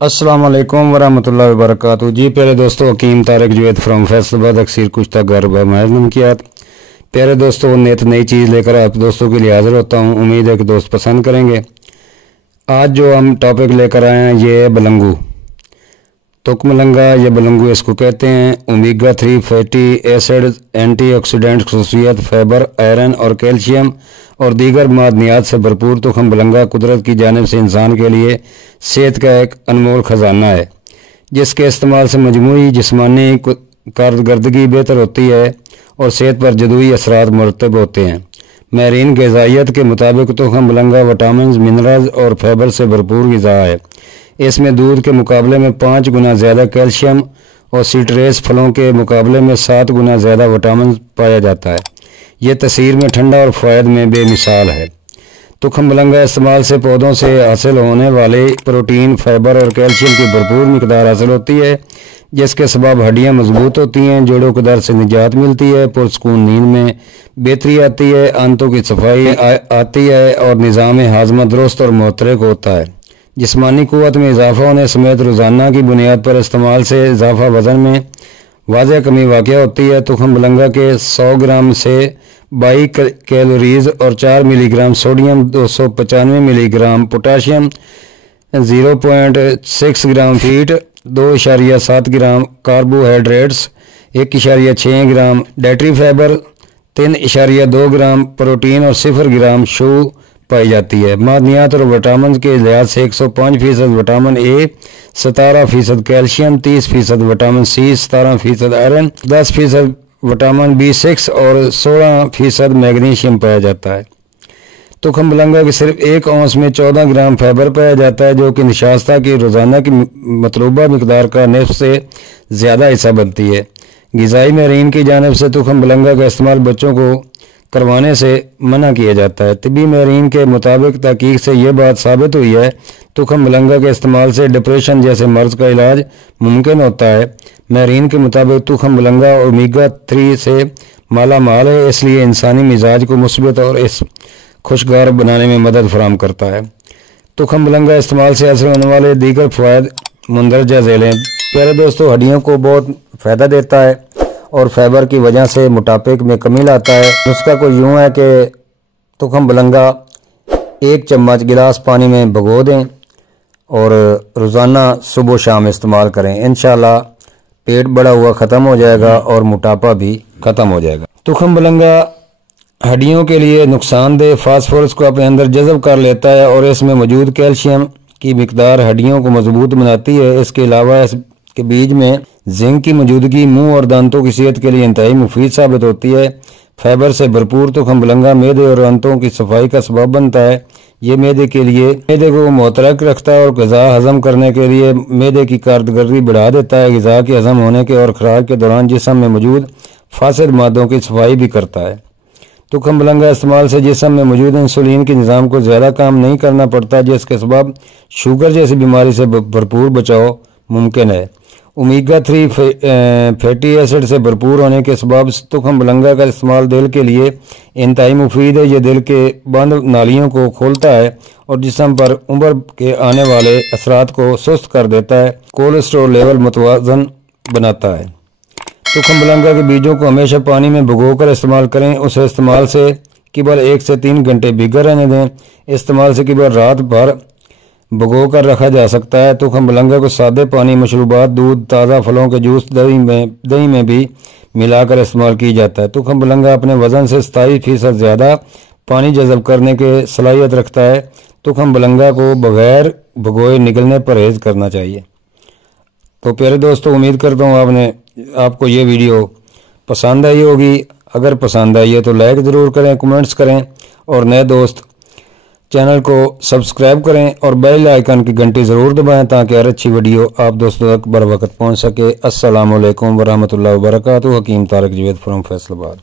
अस्सलाम वालेकुम वरहमतुल्लाहि वबरकातुहू। जी प्यारे दोस्तों, हकीम तारिक जुवैद फ्राम फैसलाबाद अक्सर कुश्ता घर महज नमकियात। प्यारे दोस्तों, नित नई चीज़ लेकर आप दोस्तों के लिए हाजिर होता हूँ। उम्मीद है कि दोस्त पसंद करेंगे। आज जो हम टॉपिक लेकर आए हैं ये है बलंगू, तुकमलंगा या बलंगू इसको कहते हैं। ओमेगा 3 फैटी एसिड, एंटीऑक्सीडेंट खसूसियत, फाइबर, आयरन और कैल्शियम और दीगर मादनियात से भरपूर तुकमलंगा कुदरत की जानिब से इंसान के लिए सेहत का एक अनमोल ख़जाना है, जिसके इस्तेमाल से मजमूई जिस्मानी कारकर्दगी बेहतर होती है और सेहत पर जदुई असरात मुरतब होते हैं। माहिरीन ग़िज़ाइयत के मुताबिक तुकमलंगा विटामिन, मिनरल्स और फाइबर से भरपूर ग़िज़ा है। इसमें दूध के मुकाबले में 5 गुना ज़्यादा कैल्शियम और सिट्रस फलों के मुकाबले में 7 गुना ज़्यादा विटामिन पाया जाता है। यह तसीर में ठंडा और फ़ायद में बेमिसाल है। तुकमलंगा इस्तेमाल से पौधों से हासिल होने वाले प्रोटीन, फाइबर और कैल्शियम की भरपूर मिकदार हासिल होती है, जिसके सबब हड्डियाँ मजबूत होती हैं, जोड़ों के दर्द से निजात मिलती है, पुरसकून नींद में बेहतरी आती है, आंतों की सफाई आती है और निज़ाम हाजमा दुरुस्त और मुहतरक होता है। जिस्मानी क़ुव्वत में इजाफा होने समेत रोज़ाना की बुनियाद पर इस्तेमाल से इजाफा वज़न में वाज़ह कमी वाक़या होती है। तुकमलंगा के 100 ग्राम से 22 कैलोरीज़ और 4 मिलीग्राम सोडियम, 295 मिलीग्राम पोटाशियम, 0.6 ग्राम फीट, 2.7 ग्राम कार्बोहाइड्रेट्स, 1.6 ग्राम डाइटरी फाइबर, 3.2 ग्राम प्रोटीन और 0 ग्राम शू पाई जाती है। मादनियात और विटामिन के लिहाज से 105% vitamin A, 17% calcium, 30% vitamin C, 17% iron, 10% vitamin B6 और 16% मैग्नीशियम पाया जाता है। तुकमलंगा के सिर्फ 1 औंस में 14 ग्राम फाइबर पाया जाता है, जो कि निशास्ता की रोज़ाना की मतलूबा मिकदार का निस्फ से ज़्यादा हिस्सा बनती है। ग़िज़ाई माहिरीन की जानिब से तुकमलंगा का इस्तेमाल बच्चों को करवाने से मना किया जाता है। तिब्बी माहिरीन के मुताबिक तहकीक से यह बात साबित हुई है तुकमलंगा के इस्तेमाल से डिप्रेशन जैसे मर्ज का इलाज मुमकिन होता है। माहिरीन के मुताबिक तुकमलंगा ओमेगा 3 से माला माल है, इसलिए इंसानी मिजाज को मुस्बत और इस खुशगवार बनाने में मदद फराहम करता है। तुकमलंगा इस्तेमाल से हासिल होने वाले दीगर फ़वाइद मंदरजा झेल हैं। प्यारे दोस्तों, हड्डियों को बहुत फ़ायदा देता है और फाइबर की वजह से मोटापे में कमी लाता है। नुस्खा को यूँ है कि तुकमलंगा 1 चम्मच गिलास पानी में भिगो दें और रोज़ाना सुबह शाम इस्तेमाल करें। इंशाल्लाह पेट बड़ा हुआ ख़त्म हो जाएगा और मोटापा भी ख़त्म हो जाएगा। तुकमलंगा हड्डियों के लिए नुकसानदेह फास्फोरस को अपने अंदर जज़ब कर लेता है और इसमें मौजूद कैल्शियम की मिकदार हड्डियों को मजबूत बनाती है। इसके अलावा इसके बीज में जिंक की मौजूदगी मुंह और दांतों की सेहत के लिए इंतहाई मुफीद साबित होती है। फाइबर से भरपूर तुकमलंगा मैदे और दांतों की सफाई का सबब बनता है। ये मैदे को मुहतरक रखता है और ग़िज़ा हज़म करने के लिए मैदे की कारकर्दगी बढ़ा देता है। ग़िज़ा के हज़म होने के और खुराक के दौरान जिस्म में मौजूद फासिद मादों की सफाई भी करता है। तुकमलंगा इस्तेमाल से जिस्म में मौजूद इंसुलिन के निज़ाम को ज़्यादा काम नहीं करना पड़ता, जिसके सबब शुगर जैसी बीमारी से भरपूर बचाव मुमकिन है। ओमेगा 3 फैटी एसिड से भरपूर होने के सबब तुकमलंगा का इस्तेमाल दिल के लिए इंतहाई मुफीद है। ये दिल के बंद नालियों को खोलता है और जिस्म पर उम्र के आने वाले असरात को सुस्त कर देता है। कोलेस्ट्रॉल लेवल मुतवाज़न बनाता है। तुकमलंगा के बीजों को हमेशा पानी में भिगोकर इस्तेमाल करें। उसे इस्तेमाल से केवल 1 से 3 घंटे भीगा रहने दें। इस्तेमाल से केवल रात भर भिगो कर रखा जा सकता है। तुकमलंगा को सादे पानी, मशरूबात, दूध, ताज़ा फलों के जूस, दही में भी मिलाकर इस्तेमाल किया जाता है। तुकमलंगा अपने वज़न से 27% ज़्यादा पानी जज़ब करने के सलाहियत रखता है। तुकमलंगा को बगैर भिगोए निगलने परहेज़ करना चाहिए। तो प्यारे दोस्तों, उम्मीद करता हूँ आपको ये वीडियो पसंद आई होगी। अगर पसंद आई है तो लाइक ज़रूर करें, कमेंट्स करें और नए दोस्त चैनल को सब्सक्राइब करें और बेल आइकन की घंटी ज़रूर दबाएं ताकि हर अच्छी वीडियो आप दोस्तों तक बर वक्त पहुँच सके। अस्सलामु अलैकुम वरहमतुल्लाहि वबरकातुहू। हकीम तारिक जुवैद फ्राम फैसलाबाद।